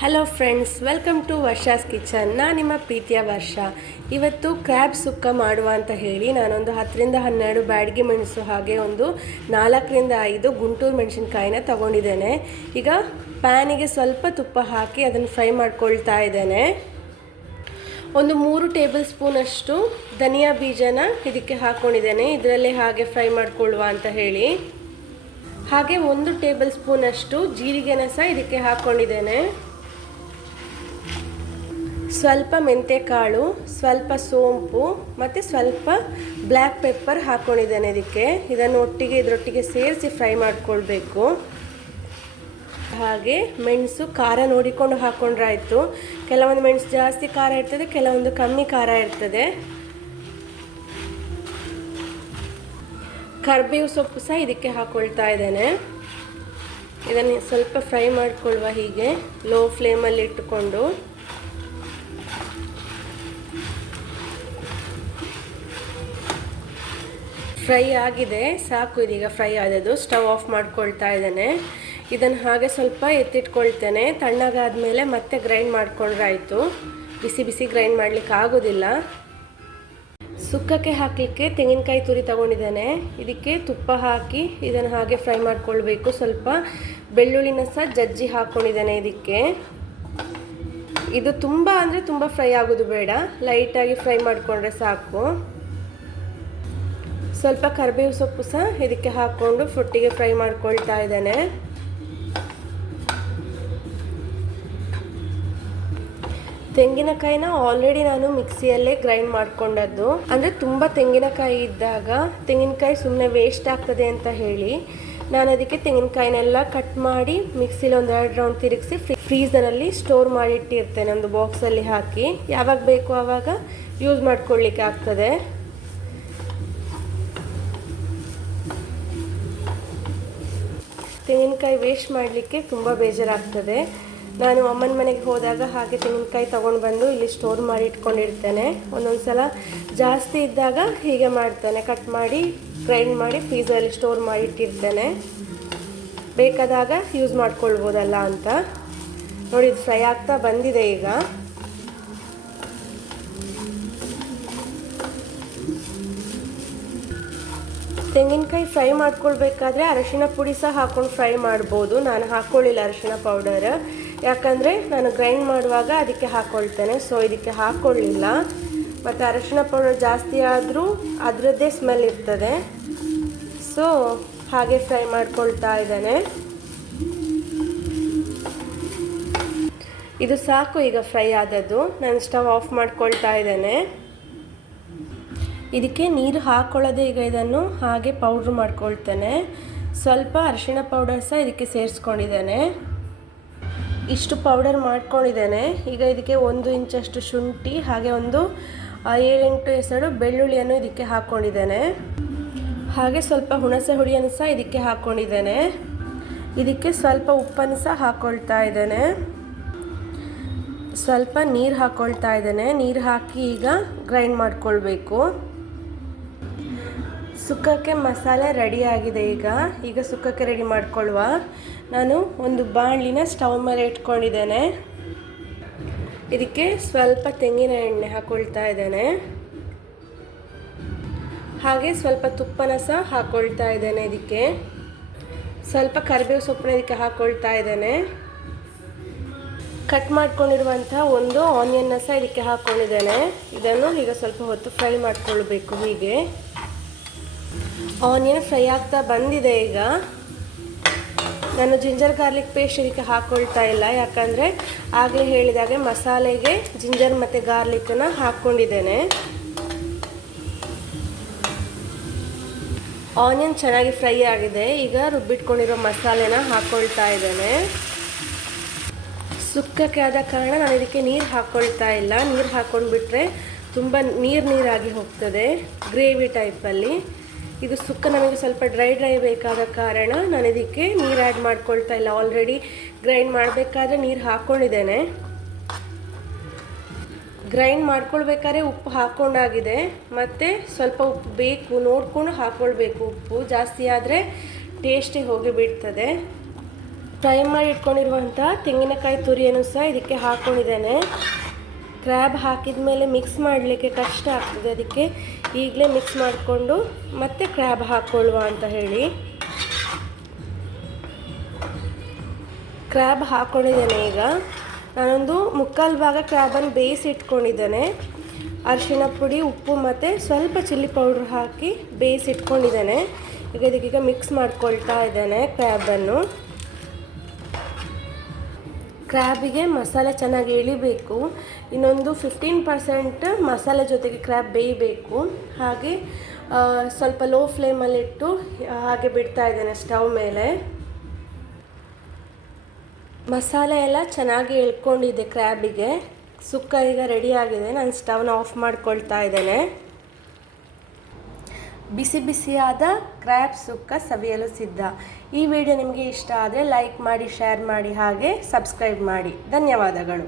Hello friends, welcome to Varsha's kitchen. ನಾನು ನಿಮ್ಮ ಪ್ರೀತಿಯ ವರ್ಷ. ಇವತ್ತು ಕ್ರ್ಯಾಬ್ ಸುಕ್ಕ ಮಾಡುವ ಅಂತ ಹೇಳಿ ನಾನೊಂದು 10-12 ಬ್ಯಾಡಗಿ ಮೆಣಸು ಹಾಗೆ ಒಂದು 4-5 ಗುಂಟೂರು ಮೆಣಸಿನ್ಕಾಯಿನ ತಗೊಂಡಿದ್ದೇನೆ. ಈಗ ಪ್ಯಾನಿಗೆ ಸ್ವಲ್ಪ ತುಪ್ಪ ಹಾಕಿ ಅದನ್ನು ಫ್ರೈ ಮಾಡ್ಕೊಳ್ತಾ ಇದ್ದೇನೆ. ಒಂದು 3 ಟೇಬಲ್ ಸ್ಪೂನಷ್ಟು ಧನಿಯಾ ಬೀಜನ ಇದಕ್ಕೆ ಹಾಕ್ಕೊಂಡಿದ್ದೇನೆ, ಇದರಲ್ಲೇ ಹಾಗೆ ಫ್ರೈ ಮಾಡ್ಕೊಳ್ಳುವ ಅಂತ ಹೇಳಿ. ಹಾಗೆ 1 ಟೇಬಲ್ ಸ್ಪೂನಷ್ಟು ಜೀರಿಗೆನ ಸಹ ಇದಕ್ಕೆ ಹಾಕ್ಕೊಂಡಿದ್ದೇನೆ. ಸ್ವಲ್ಪ ಮೆಂತೆಕಾಳು, ಸ್ವಲ್ಪ ಸೋಂಪು ಮತ್ತು ಸ್ವಲ್ಪ ಬ್ಲ್ಯಾಕ್ ಪೆಪ್ಪರ್ ಹಾಕ್ಕೊಂಡಿದ್ದೇನೆ ಇದಕ್ಕೆ. ಇದನ್ನು ಇದರೊಟ್ಟಿಗೆ ಸೇರಿಸಿ ಫ್ರೈ ಮಾಡಿಕೊಳ್ಬೇಕು. ಹಾಗೆ ಮೆಣಸು ಖಾರ ನೋಡಿಕೊಂಡು ಹಾಕ್ಕೊಂಡ್ರಾಯ್ತು. ಕೆಲವೊಂದು ಮೆಣಸು ಜಾಸ್ತಿ ಖಾರ ಇರ್ತದೆ, ಕೆಲವೊಂದು ಕಮ್ಮಿ ಖಾರ ಇರ್ತದೆ. ಕರಿಬೇವು ಸೊಪ್ಪು ಸಹ ಇದಕ್ಕೆ ಹಾಕ್ಕೊಳ್ತಾ ಇದ್ದೇನೆ. ಇದನ್ನು ಸ್ವಲ್ಪ ಫ್ರೈ ಮಾಡಿಕೊಳ್ಳುವ, ಹೀಗೆ ಲೋ ಫ್ಲೇಮಲ್ಲಿ ಇಟ್ಟುಕೊಂಡು. ಫ್ರೈ ಆಗಿದೆ, ಸಾಕು ಇದೀಗ ಫ್ರೈ ಆದದ್ದು. ಸ್ಟವ್ ಆಫ್ ಮಾಡ್ಕೊಳ್ತಾ ಇದ್ದೇನೆ. ಇದನ್ನು ಹಾಗೆ ಸ್ವಲ್ಪ ಎತ್ತಿಟ್ಕೊಳ್ತೇನೆ. ತಣ್ಣಗಾದ್ಮೇಲೆ ಮತ್ತೆ ಗ್ರೈಂಡ್ ಮಾಡ್ಕೊಂಡ್ರಾಯ್ತು. ಬಿಸಿ ಬಿಸಿ ಗ್ರೈಂಡ್ ಮಾಡಲಿಕ್ಕೆ ಆಗೋದಿಲ್ಲ. ಸುಕ್ಕಕ್ಕೆ ಹಾಕಲಿಕ್ಕೆ ತೆಂಗಿನಕಾಯಿ ತುರಿ ತಗೊಂಡಿದ್ದೇನೆ. ಇದಕ್ಕೆ ತುಪ್ಪ ಹಾಕಿ ಇದನ್ನು ಹಾಗೆ ಫ್ರೈ ಮಾಡ್ಕೊಳ್ಬೇಕು. ಸ್ವಲ್ಪ ಬೆಳ್ಳುಳ್ಳಿನ ಸಹ ಜಜ್ಜಿ ಹಾಕ್ಕೊಂಡಿದ್ದೇನೆ ಇದಕ್ಕೆ. ಇದು ತುಂಬ ಅಂದರೆ ತುಂಬ ಫ್ರೈ ಆಗೋದು ಬೇಡ, ಲೈಟಾಗಿ ಫ್ರೈ ಮಾಡಿಕೊಂಡ್ರೆ ಸಾಕು. ಸ್ವಲ್ಪ ಕರಿಬೇವು ಸೊಪ್ಪು ಸಹ ಇದಕ್ಕೆ ಹಾಕ್ಕೊಂಡು ಒಟ್ಟಿಗೆ ಫ್ರೈ ಮಾಡ್ಕೊಳ್ತಾ ಇದ್ದೇನೆ. ತೆಂಗಿನಕಾಯಿನ ಆಲ್ರೆಡಿ ನಾನು ಮಿಕ್ಸಿಯಲ್ಲೇ ಗ್ರೈಂಡ್ ಮಾಡ್ಕೊಂಡದ್ದು. ಅಂದರೆ ತುಂಬ ತೆಂಗಿನಕಾಯಿ ಇದ್ದಾಗ ತೆಂಗಿನಕಾಯಿ ಸುಮ್ಮನೆ ವೇಸ್ಟ್ ಆಗ್ತದೆ ಅಂತ ಹೇಳಿ ನಾನು ಅದಕ್ಕೆ ತೆಂಗಿನಕಾಯಿನೆಲ್ಲ ಕಟ್ ಮಾಡಿ ಮಿಕ್ಸಿಲಿ ಒಂದು 2 ರೌಂಡ್ ತಿರುಗಿಸಿ ಫ್ರೀಝರಲ್ಲಿ ಸ್ಟೋರ್ ಮಾಡಿ ಇಟ್ಟಿರ್ತೇನೆ, ಒಂದು ಬಾಕ್ಸಲ್ಲಿ ಹಾಕಿ. ಯಾವಾಗ ಬೇಕು ಆವಾಗ ಯೂಸ್ ಮಾಡ್ಕೊಳ್ಳಿಕ್ಕೆ ಆಗ್ತದೆ. ತೆಂಗಿನಕಾಯಿ ವೇಸ್ಟ್ ಮಾಡಲಿಕ್ಕೆ ತುಂಬ ಬೇಜಾರಾಗ್ತದೆ. ನಾನು ಅಮ್ಮನ ಮನೆಗೆ ಹೋದಾಗ ಹಾಗೆ ತೆಂಗಿನಕಾಯಿ ತೊಗೊಂಡು ಬಂದು ಇಲ್ಲಿ ಸ್ಟೋರ್ ಮಾಡಿ ಇಟ್ಕೊಂಡಿರ್ತೇನೆ. ಒಂದೊಂದು ಸಲ ಜಾಸ್ತಿ ಇದ್ದಾಗ ಹೀಗೆ ಮಾಡ್ತೇನೆ, ಕಟ್ ಮಾಡಿ ಗ್ರೈಂಡ್ ಮಾಡಿ ಫ್ರೀಝರಲ್ಲಿ ಸ್ಟೋರ್ ಮಾಡಿ ಇಟ್ಟಿರ್ತೇನೆ. ಬೇಕಾದಾಗ ಯೂಸ್ ಮಾಡ್ಕೊಳ್ಬೋದಲ್ಲ ಅಂತ. ನೋಡಿ, ಇದು ಫ್ರೈ ಆಗ್ತಾ ಬಂದಿದೆ ಈಗ. ತೆಂಗಿನಕಾಯಿ ಫ್ರೈ ಮಾಡ್ಕೊಳ್ಬೇಕಾದ್ರೆ ಅರಶಿನ ಪುಡಿ ಸಹ ಹಾಕ್ಕೊಂಡು ಫ್ರೈ ಮಾಡ್ಬೋದು. ನಾನು ಹಾಕ್ಕೊಳ್ಳಿಲ್ಲ ಅರಶಿನ ಪೌಡರ್, ಯಾಕಂದರೆ ನಾನು ಗ್ರೈಂಡ್ ಮಾಡುವಾಗ ಅದಕ್ಕೆ ಹಾಕ್ಕೊಳ್ತೇನೆ. ಸೊ ಇದಕ್ಕೆ ಹಾಕ್ಕೊಳ್ಳಿಲ್ಲ. ಮತ್ತು ಅರಶಿನ ಪೌಡರ್ ಜಾಸ್ತಿ ಆದರೂ ಅದರದ್ದೇ ಸ್ಮೆಲ್ ಇರ್ತದೆ. ಸೊ ಹಾಗೆ ಫ್ರೈ ಮಾಡ್ಕೊಳ್ತಾ ಇದ್ದೇನೆ. ಇದು ಸಾಕು ಈಗ ಫ್ರೈ ಆದದ್ದು. ನಾನು ಸ್ಟವ್ ಆಫ್ ಮಾಡ್ಕೊಳ್ತಾ ಇದ್ದೇನೆ. ಇದಕ್ಕೆ ನೀರು ಹಾಕ್ಕೊಳ್ಳೋದೆ ಈಗ ಇದನ್ನು ಹಾಗೆ ಪೌಡ್ರ್ ಮಾಡ್ಕೊಳ್ತೇನೆ. ಸ್ವಲ್ಪ ಅರಿಶಿಣ ಪೌಡರ್ ಸಹ ಇದಕ್ಕೆ ಸೇರಿಸ್ಕೊಂಡಿದ್ದೇನೆ. ಇಷ್ಟು ಪೌಡರ್ ಮಾಡ್ಕೊಂಡಿದ್ದೇನೆ. ಈಗ ಇದಕ್ಕೆ 1 ಇಂಚಷ್ಟು ಶುಂಠಿ ಹಾಗೆ ಒಂದು 7-8 ಎಸಳು ಬೆಳ್ಳುಳ್ಳಿಯನ್ನು ಇದಕ್ಕೆ ಹಾಕ್ಕೊಂಡಿದ್ದೇನೆ. ಹಾಗೆ ಸ್ವಲ್ಪ ಹುಣಸೆ ಹುಡಿಯನ್ನು ಸಹ ಇದಕ್ಕೆ ಹಾಕ್ಕೊಂಡಿದ್ದೇನೆ. ಇದಕ್ಕೆ ಸ್ವಲ್ಪ ಉಪ್ಪನ್ನು ಸಹ ಹಾಕ್ಕೊಳ್ತಾ ಇದ್ದೇನೆ. ಸ್ವಲ್ಪ ನೀರು ಹಾಕ್ಕೊಳ್ತಾ ಇದ್ದೇನೆ. ನೀರು ಹಾಕಿ ಈಗ ಗ್ರೈಂಡ್ ಮಾಡ್ಕೊಳ್ಬೇಕು. ಸುಕ್ಕಕ್ಕೆ ಮಸಾಲೆ ರೆಡಿ ಆಗಿದೆ. ಈಗ ಸುಕ್ಕಕ್ಕೆ ರೆಡಿ ಮಾಡ್ಕೊಳ್ಳುವ. ನಾನು ಒಂದು ಬಾಣಲಿನ ಸ್ಟವ್ ಮೇಲೆ ಇಟ್ಕೊಂಡಿದ್ದೇನೆ. ಇದಕ್ಕೆ ಸ್ವಲ್ಪ ತೆಂಗಿನ ಎಣ್ಣೆ ಹಾಕ್ಕೊಳ್ತಾ ಇದ್ದೇನೆ. ಹಾಗೆ ಸ್ವಲ್ಪ ತುಪ್ಪನ ಸಹ ಹಾಕ್ಕೊಳ್ತಾ ಇದ್ದೇನೆ. ಇದಕ್ಕೆ ಸ್ವಲ್ಪ ಕರಿಬೇವು ಸೊಪ್ಪನ್ನ ಇದಕ್ಕೆ ಹಾಕ್ಕೊಳ್ತಾ ಇದ್ದೇನೆ. ಕಟ್ ಮಾಡ್ಕೊಂಡಿರುವಂಥ ಒಂದು ಆನಿಯನ್ನ ಸಹ ಇದಕ್ಕೆ ಹಾಕ್ಕೊಂಡಿದ್ದೇನೆ. ಇದನ್ನು ಈಗ ಸ್ವಲ್ಪ ಹೊತ್ತು ಫ್ರೈ ಮಾಡ್ಕೊಳ್ಬೇಕು. ಹೀಗೆ ಆನಿಯನ್ ಫ್ರೈ ಆಗ್ತಾ ಬಂದಿದೆ. ಈಗ ನಾನು ಜಿಂಜರ್ ಗಾರ್ಲಿಕ್ ಪೇಸ್ಟ್ ಇದಕ್ಕೆ ಹಾಕ್ಕೊಳ್ತಾ ಇಲ್ಲ, ಯಾಕಂದರೆ ಆಗಲೇ ಹೇಳಿದಾಗೆ ಮಸಾಲೆಗೆ ಜಿಂಜರ್ ಮತ್ತು ಗಾರ್ಲಿಕ್ಕನ್ನು ಹಾಕ್ಕೊಂಡಿದ್ದೇನೆ. ಆನಿಯನ್ ಚೆನ್ನಾಗಿ ಫ್ರೈ ಆಗಿದೆ. ಈಗ ರುಬ್ಬಿಟ್ಕೊಂಡಿರೋ ಮಸಾಲೆನ ಹಾಕ್ಕೊಳ್ತಾ ಇದ್ದೇನೆ. ಸುಕ್ಕಕ್ಕೆ ಆದ ಕಾರಣ ನಾನು ಇದಕ್ಕೆ ನೀರು ಹಾಕ್ಕೊಳ್ತಾ ಇಲ್ಲ. ನೀರು ಹಾಕ್ಕೊಂಡ್ಬಿಟ್ರೆ ತುಂಬ ನೀರಾಗಿ ಹೋಗ್ತದೆ, ಗ್ರೇವಿ ಟೈಪಲ್ಲಿ. ಇದು ಸುಕ್ಕ ನಮಗೆ ಸ್ವಲ್ಪ ಡ್ರೈ ಬೇಕಾದ ಕಾರಣ ನಾನು ಇದಕ್ಕೆ ನೀರು ಆ್ಯಡ್ ಮಾಡ್ಕೊಳ್ತಾ ಇಲ್ಲ. ಆಲ್ರೆಡಿ ಗ್ರೈಂಡ್ ಮಾಡಬೇಕಾದ್ರೆ ನೀರು ಹಾಕ್ಕೊಂಡಿದ್ದೇನೆ. ಗ್ರೈಂಡ್ ಮಾಡ್ಕೊಳ್ಬೇಕಾದ್ರೆ ಉಪ್ಪು ಹಾಕ್ಕೊಂಡಾಗಿದೆ. ಮತ್ತು ಸ್ವಲ್ಪ ಉಪ್ಪು ಬೇಕು ನೋಡಿಕೊಂಡು ಹಾಕ್ಕೊಳ್ಬೇಕು. ಉಪ್ಪು ಜಾಸ್ತಿ ಆದರೆ ಟೇಸ್ಟೇ ಹೋಗಿ ಬಿಡ್ತದೆ. ಫ್ರೈ ಮಾಡಿ ಇಟ್ಕೊಂಡಿರುವಂಥ ತೆಂಗಿನಕಾಯಿ ತುರಿಯನ್ನು ಸಹ ಇದಕ್ಕೆ ಹಾಕ್ಕೊಂಡಿದ್ದೇನೆ. ಕ್ರ್ಯಾಬ್ ಹಾಕಿದ ಮೇಲೆ ಮಿಕ್ಸ್ ಮಾಡಲಿಕ್ಕೆ ಕಷ್ಟ ಆಗ್ತದೆ, ಅದಕ್ಕೆ ಈಗಲೇ ಮಿಕ್ಸ್ ಮಾಡಿಕೊಂಡು ಮತ್ತೆ ಕ್ರ್ಯಾಬ್ ಹಾಕ್ಕೊಳ್ಳುವ ಅಂತ ಹೇಳಿ ಕ್ರ್ಯಾಬ್ ಹಾಕ್ಕೊಂಡಿದ್ದೇನೆ. ಈಗ ನಾನೊಂದು ಮುಕ್ಕಾಲು ಭಾಗ ಕ್ರ್ಯಾಬನ್ನು ಬೇಯಿಸಿ ಇಟ್ಕೊಂಡಿದ್ದೇನೆ. ಅರಿಶಿಣ ಪುಡಿ, ಉಪ್ಪು ಮತ್ತು ಸ್ವಲ್ಪ ಚಿಲ್ಲಿ ಪೌಡ್ರ್ ಹಾಕಿ ಬೇಯಿಸಿ ಇಟ್ಕೊಂಡಿದ್ದೇನೆ. ಈಗ ಇದಕ್ಕೀಗ ಮಿಕ್ಸ್ ಮಾಡ್ಕೊಳ್ತಾ ಇದ್ದೇನೆ ಕ್ರ್ಯಾಬನ್ನು. ಕ್ರ್ಯಾಬಿಗೆ ಮಸಾಲೆ ಚೆನ್ನಾಗಿ ಇಳಿಬೇಕು. ಇನ್ನೊಂದು 15% ಮಸಾಲೆ ಜೊತೆಗೆ ಕ್ರ್ಯಾಬ್ ಬೇಯಬೇಕು. ಹಾಗೆ ಸ್ವಲ್ಪ ಲೋ ಫ್ಲೇಮಲ್ಲಿಟ್ಟು ಹಾಗೆ ಬಿಡ್ತಾ ಇದ್ದೇನೆ ಸ್ಟವ್ ಮೇಲೆ. ಮಸಾಲೆ ಎಲ್ಲ ಚೆನ್ನಾಗಿ ಇಳ್ಕೊಂಡಿದೆ ಕ್ರ್ಯಾಬಿಗೆ. ಸುಕ್ಕ ಈಗ ರೆಡಿಯಾಗಿದೆ. ನಾನು ಸ್ಟವ್ನ ಆಫ್ ಮಾಡ್ಕೊಳ್ತಾ ಇದ್ದೇನೆ. ಬಿಸಿ ಬಿಸಿಯಾದ ಕ್ರ್ಯಾಬ್ ಸುಕ್ಕ ಸವಿಯಲು ಸಿದ್ಧ. ಈ ವಿಡಿಯೋ ನಿಮಗೆ ಇಷ್ಟ ಆದರೆ ಲೈಕ್ ಮಾಡಿ, ಶೇರ್ ಮಾಡಿ, ಹಾಗೆ ಸಬ್ಸ್ಕ್ರೈಬ್ ಮಾಡಿ. ಧನ್ಯವಾದಗಳು.